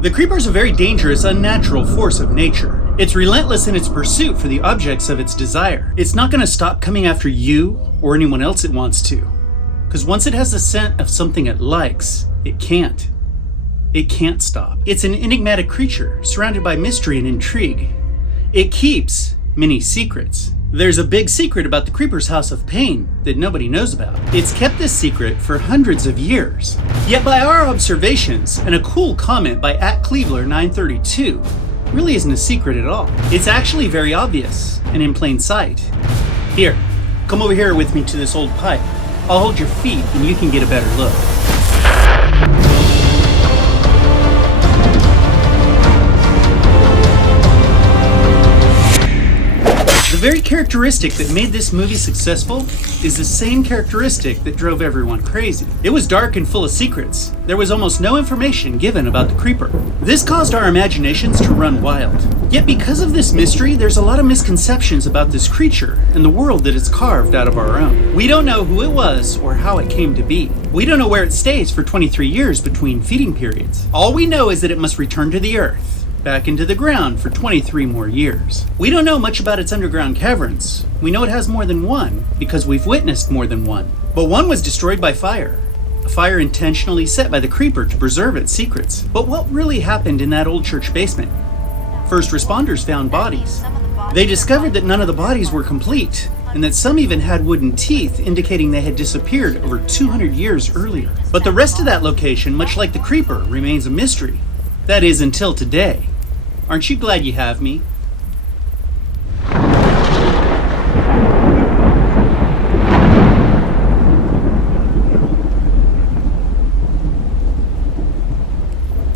The creeper is a very dangerous, unnatural force of nature. It's relentless in its pursuit for the objects of its desire. It's not going to stop coming after you or anyone else it wants to. Because once it has the scent of something it likes, it can't. It can't stop. It's an enigmatic creature surrounded by mystery and intrigue. It keeps many secrets. There's a big secret about the creeper's house of pain that nobody knows about. It's kept this secret for hundreds of years. Yet by our observations and a cool comment by @Cleveler932, really isn't a secret at all. It's actually very obvious and in plain sight. Here, come over here with me to this old pipe. I'll hold your feet and you can get a better look. The very characteristic that made this movie successful is the same characteristic that drove everyone crazy. It was dark and full of secrets. There was almost no information given about the creeper. This caused our imaginations to run wild. Yet because of this mystery, there's a lot of misconceptions about this creature and the world that it's carved out of our own. We don't know who it was or how it came to be. We don't know where it stays for 23 years between feeding periods. All we know is that it must return to the earth, back into the ground for 23 more years. We don't know much about its underground caverns. We know it has more than one because we've witnessed more than one. But one was destroyed by fire. A fire intentionally set by the creeper to preserve its secrets. But what really happened in that old church basement? First responders found bodies. They discovered that none of the bodies were complete, and that some even had wooden teeth, indicating they had disappeared over 200 years earlier. But the rest of that location, much like the creeper, remains a mystery. That is, until today. Aren't you glad you have me?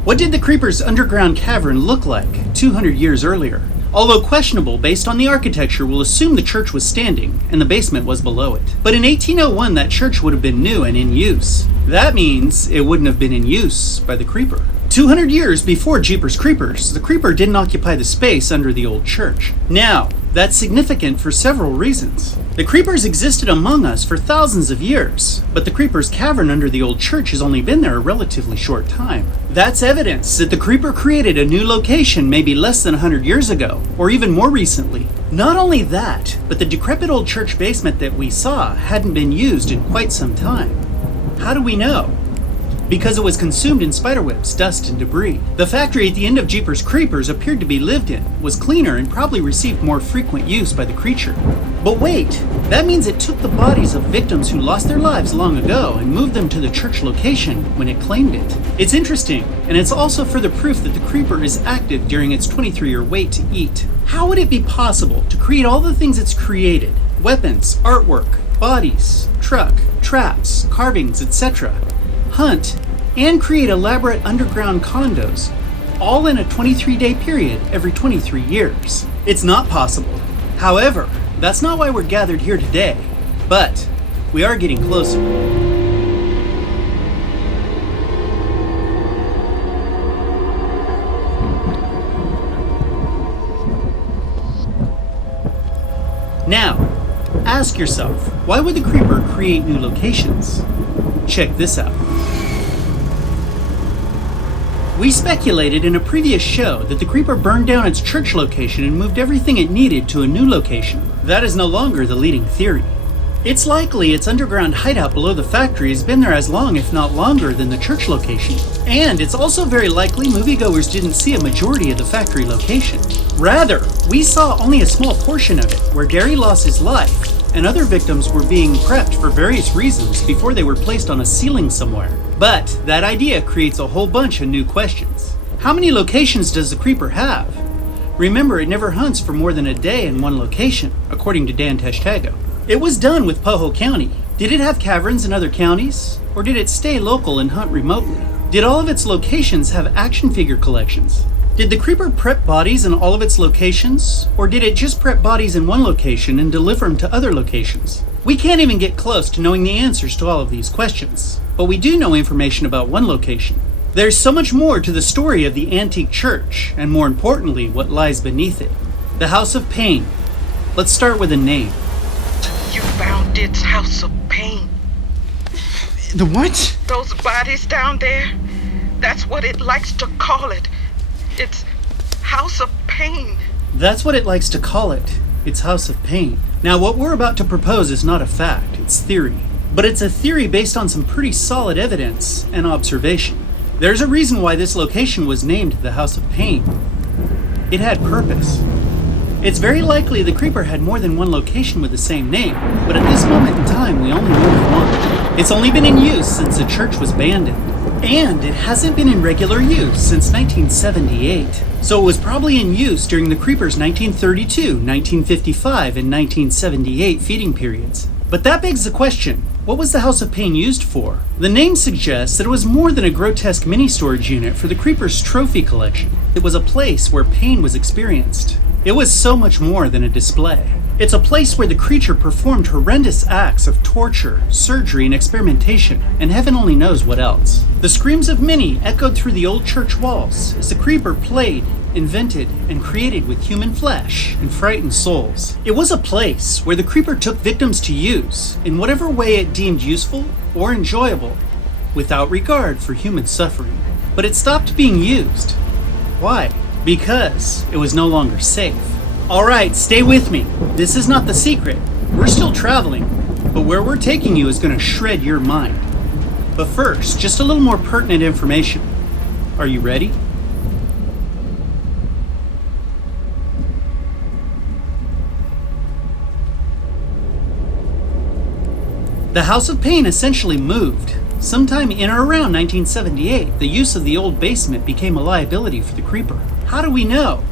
What did the creeper's underground cavern look like 200 years earlier? Although questionable based on the architecture, we'll assume the church was standing and the basement was below it. But in 1801, that church would have been new and in use. That means it wouldn't have been in use by the creeper. 200 years before Jeepers Creepers, the creeper didn't occupy the space under the old church. Now, that's significant for several reasons. The creepers existed among us for thousands of years, but the creeper's cavern under the old church has only been there a relatively short time. That's evidence that the creeper created a new location maybe less than 100 years ago, or even more recently. Not only that, but the decrepit old church basement that we saw hadn't been used in quite some time. How do we know? Because it was consumed in spiderwebs, dust, and debris. The factory at the end of Jeepers Creepers appeared to be lived in, was cleaner, and probably received more frequent use by the creature. But wait, that means it took the bodies of victims who lost their lives long ago and moved them to the church location when it claimed it. It's interesting, and it's also further proof that the creeper is active during its 23-year wait to eat. How would it be possible to create all the things it's created? Weapons, artwork, bodies, truck, traps, carvings, etc., hunt, and create elaborate underground condos, all in a 23-day period every 23 years. It's not possible. However, that's not why we're gathered here today, but we are getting closer. Now, ask yourself, why would the creeper create new locations? Check this out. We speculated in a previous show that the creeper burned down its church location and moved everything it needed to a new location. That is no longer the leading theory. It's likely its underground hideout below the factory has been there as long, if not longer, than the church location. And it's also very likely moviegoers didn't see a majority of the factory location. Rather, we saw only a small portion of it, where Gary lost his life, and other victims were being prepped for various reasons before they were placed on a ceiling somewhere. But that idea creates a whole bunch of new questions. How many locations does the creeper have? Remember, it never hunts for more than a day in one location, according to Dan Teshtago. It was done with Poho County. Did it have caverns in other counties? Or did it stay local and hunt remotely? Did all of its locations have action figure collections? Did the creeper prep bodies in all of its locations? Or did it just prep bodies in one location and deliver them to other locations? We can't even get close to knowing the answers to all of these questions, but we do know information about one location. There's so much more to the story of the antique church, and more importantly, what lies beneath it. The House of Pain. Let's start with a name. You found its House of Pain. The what? Those bodies down there, That's what it likes to call it. It's House of Pain. That's what it likes to call it. It's House of Pain. Now, what we're about to propose is not a fact, it's theory. But it's a theory based on some pretty solid evidence and observation. There's a reason why this location was named the House of Pain. It had purpose. It's very likely the creeper had more than one location with the same name, but at this moment in time, we only know of one. It's only been in use since the church was abandoned, and it hasn't been in regular use since 1978. So it was probably in use during the creeper's 1932, 1955, and 1978 feeding periods. But that begs the question, what was the House of Pain used for? The name suggests that it was more than a grotesque mini-storage unit for the creeper's trophy collection. It was a place where pain was experienced. It was so much more than a display. It's a place where the creature performed horrendous acts of torture, surgery, and experimentation, and heaven only knows what else. The screams of many echoed through the old church walls as the creeper played, invented, and created with human flesh and frightened souls. It was a place where the creeper took victims to use in whatever way it deemed useful or enjoyable, without regard for human suffering. But it stopped being used. Why? Because it was no longer safe. Alright, stay with me. This is not the secret. We're still traveling, but where we're taking you is going to shred your mind. But first, just a little more pertinent information. Are you ready? The House of Pain essentially moved. Sometime in or around 1978, the use of the old basement became a liability for the creeper. How do we know?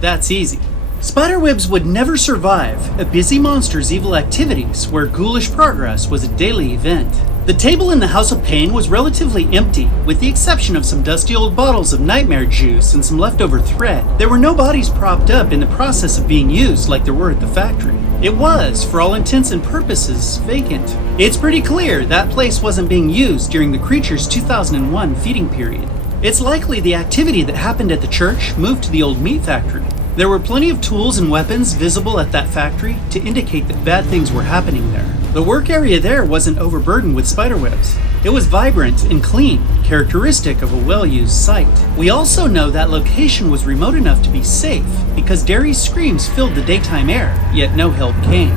That's easy. Spiderwebs would never survive a busy monster's evil activities where ghoulish progress was a daily event. The table in the House of Pain was relatively empty, with the exception of some dusty old bottles of nightmare juice and some leftover thread. There were no bodies propped up in the process of being used like there were at the factory. It was, for all intents and purposes, vacant. It's pretty clear that place wasn't being used during the creature's 2001 feeding period. It's likely the activity that happened at the church moved to the old meat factory. There were plenty of tools and weapons visible at that factory to indicate that bad things were happening there. The work area there wasn't overburdened with spiderwebs. It was vibrant and clean, characteristic of a well-used site. We also know that location was remote enough to be safe because Derry's screams filled the daytime air, yet no help came.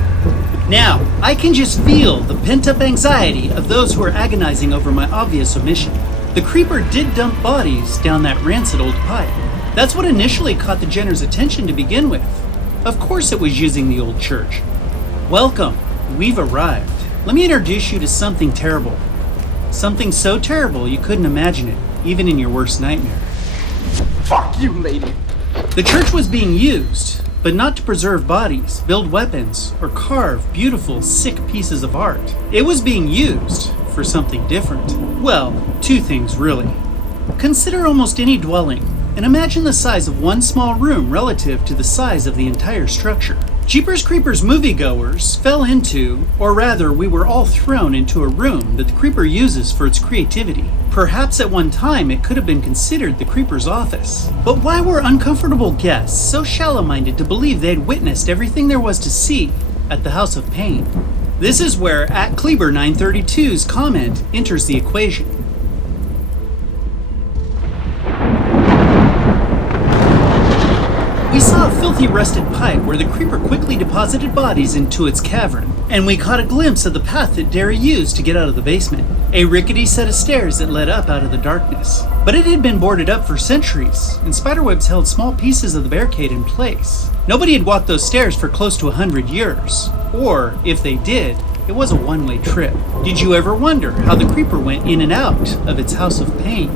Now, I can just feel the pent-up anxiety of those who are agonizing over my obvious omission. The creeper did dump bodies down that rancid old pipe. That's what initially caught the Jenner's attention to begin with. Of course it was using the old church. Welcome, we've arrived. Let me introduce you to something terrible. Something so terrible you couldn't imagine it, even in your worst nightmare. Fuck you, lady! The church was being used, but not to preserve bodies, build weapons, or carve beautiful, sick pieces of art. It was being used for something different. Well, two things really. Consider almost any dwelling, and imagine the size of one small room relative to the size of the entire structure. Jeepers Creepers moviegoers fell into, or rather we were all thrown into a room that the creeper uses for its creativity. Perhaps at one time it could have been considered the creeper's office. But why were uncomfortable guests so shallow-minded to believe they had witnessed everything there was to see at the House of Pain? This is where @Kleber932's comment enters the equation. We saw a filthy rusted pipe where the creeper quickly deposited bodies into its cavern, and we caught a glimpse of the path that Derry used to get out of the basement, a rickety set of stairs that led up out of the darkness. But it had been boarded up for centuries, and spiderwebs held small pieces of the barricade in place. Nobody had walked those stairs for close to 100 years, or, if they did, it was a one-way trip. Did you ever wonder how the creeper went in and out of its House of Pain?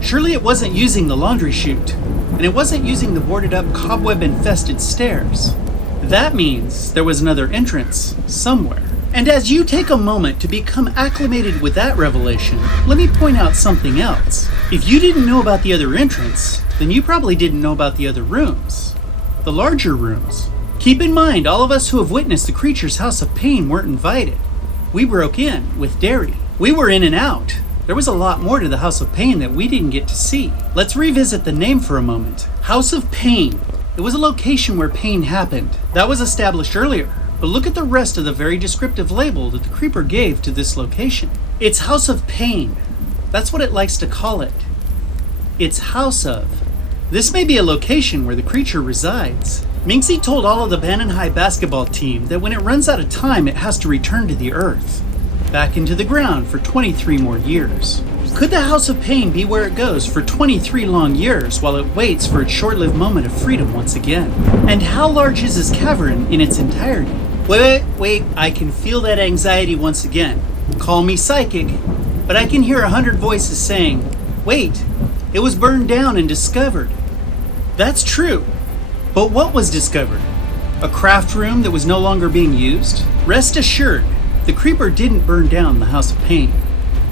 Surely it wasn't using the laundry chute, and it wasn't using the boarded-up, cobweb-infested stairs. That means there was another entrance somewhere. And as you take a moment to become acclimated with that revelation, let me point out something else. If you didn't know about the other entrance, then you probably didn't know about the other rooms. The larger rooms. Keep in mind, all of us who have witnessed the creature's House of Pain weren't invited. We broke in with Derry. We were in and out. There was a lot more to the House of Pain that we didn't get to see. Let's revisit the name for a moment. House of Pain. It was a location where pain happened. That was established earlier. But look at the rest of the very descriptive label that the creeper gave to this location. It's House of Pain. That's what it likes to call it. It's House of. This may be a location where the creature resides. Minxie told all of the Bannon High basketball team that when it runs out of time, it has to return to the earth, back into the ground for 23 more years. Could the House of Pain be where it goes for 23 long years while it waits for its short-lived moment of freedom once again? And how large is this cavern in its entirety? Wait, I can feel that anxiety once again. Call me psychic, but I can hear 100 voices saying, wait, it was burned down and discovered. That's true. But what was discovered? A craft room that was no longer being used? Rest assured, the creeper didn't burn down the House of Pain.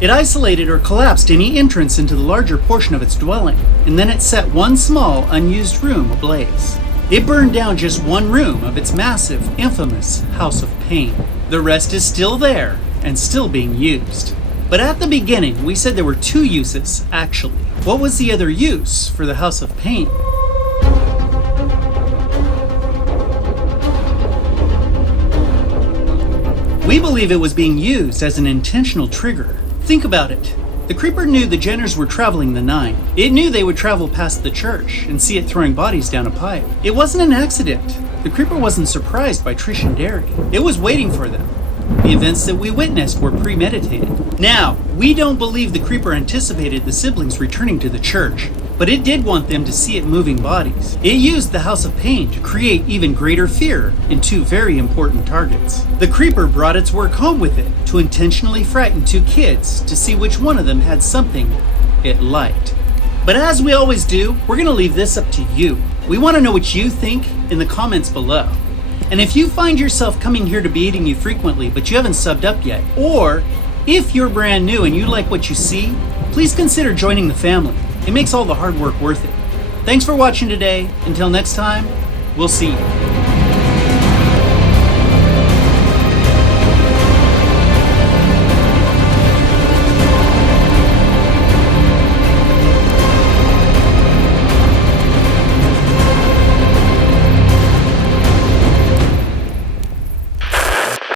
It isolated or collapsed any entrance into the larger portion of its dwelling, and then it set one small, unused room ablaze. It burned down just one room of its massive, infamous House of Pain. The rest is still there, and still being used. But at the beginning, we said there were two uses, actually. What was the other use for the House of Pain? We believe it was being used as an intentional trigger. Think about it. The creeper knew the Jenners were traveling the 9. It knew they would travel past the church and see it throwing bodies down a pipe. It wasn't an accident. The creeper wasn't surprised by Trish and Derry. It was waiting for them. The events that we witnessed were premeditated. Now, we don't believe the creeper anticipated the siblings returning to the church, but it did want them to see it moving bodies. It used the House of Pain to create even greater fear in two very important targets. The creeper brought its work home with it to intentionally frighten two kids to see which one of them had something it liked. But as we always do, we're going to leave this up to you. We want to know what you think in the comments below. And if you find yourself coming here to Be Eating You frequently, but you haven't subbed up yet, or if you're brand new and you like what you see, please consider joining the family. It makes all the hard work worth it. Thanks for watching today. Until next time, we'll see you.